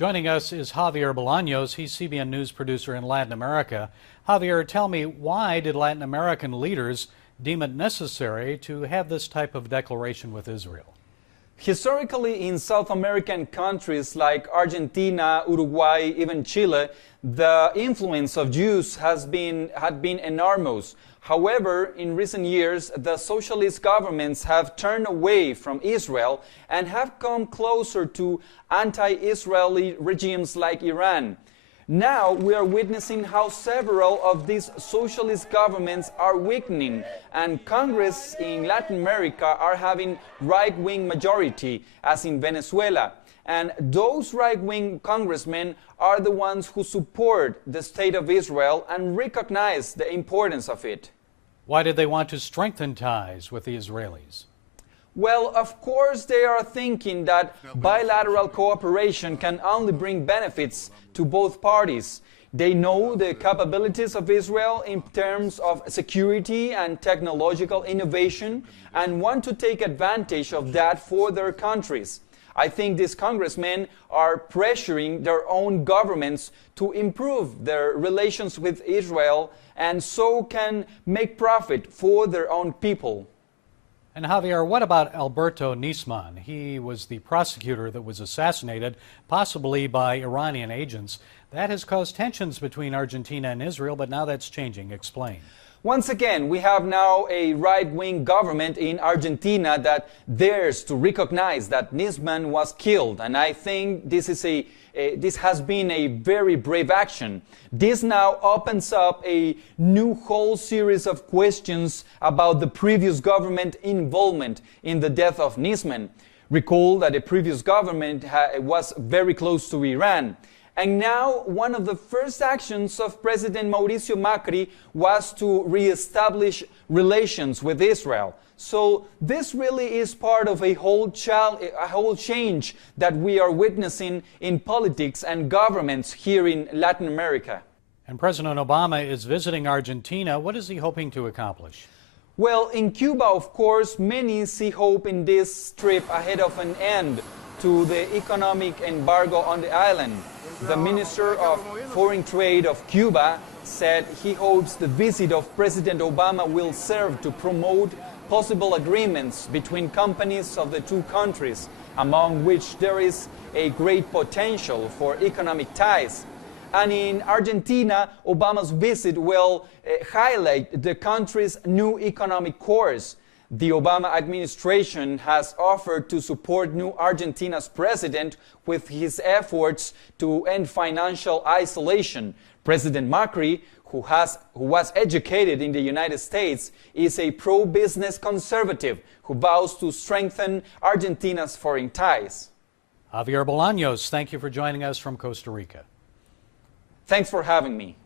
Joining us is Javier Bolanos. He's CBN News producer in Latin America. Javier, tell me, why did Latin American leaders deem it necessary to have this type of declaration with Israel? Historically, in South American countries like Argentina, Uruguay, even Chile, the influence of Jews had been enormous. However, in recent years, the socialist governments have turned away from Israel and have come closer to anti-Israeli regimes like Iran. Now we are witnessing how several of these socialist governments are weakening, and Congress in Latin America are having right-wing majority, as in Venezuela. And those right-wing congressmen are the ones who support the state of Israel and recognize the importance of it. Why did they want to strengthen ties with the Israelis? Well, of course, they are thinking that bilateral cooperation can only bring benefits to both parties. They know the capabilities of Israel in terms of security and technological innovation and want to take advantage of that for their countries. I think these congressmen are pressuring their own governments to improve their relations with Israel and so can make profit for their own people. And Javier, what about Alberto Nisman? He was the prosecutor that was assassinated, possibly by Iranian agents. That has caused tensions between Argentina and Israel, but now that's changing. Explain. Once again, we have now a right-wing government in Argentina that dares to recognize that Nisman was killed. And I think this has been a very brave action. This now opens up a new whole series of questions about the previous government involvement in the death of Nisman. Recall that the previous government was very close to Iran. And now one of the first actions of President Mauricio Macri was to reestablish relations with Israel. So this really is part of a whole change that we are witnessing in politics and governments here in Latin America. And President Obama is visiting Argentina. What is he hoping to accomplish? Well, in Cuba, of course, many see hope in this trip ahead of an end to the economic embargo on the island. The Minister of Foreign Trade of Cuba said he hopes the visit of President Obama will serve to promote possible agreements between companies of the two countries, among which there is a great potential for economic ties. And in Argentina, Obama's visit will highlight the country's new economic course. The Obama administration has offered to support new Argentina's president with his efforts to end financial isolation. President Macri, who was educated in the United States, is a pro-business conservative who vows to strengthen Argentina's foreign ties. Javier Bolanos, thank you for joining us from Costa Rica. Thanks for having me.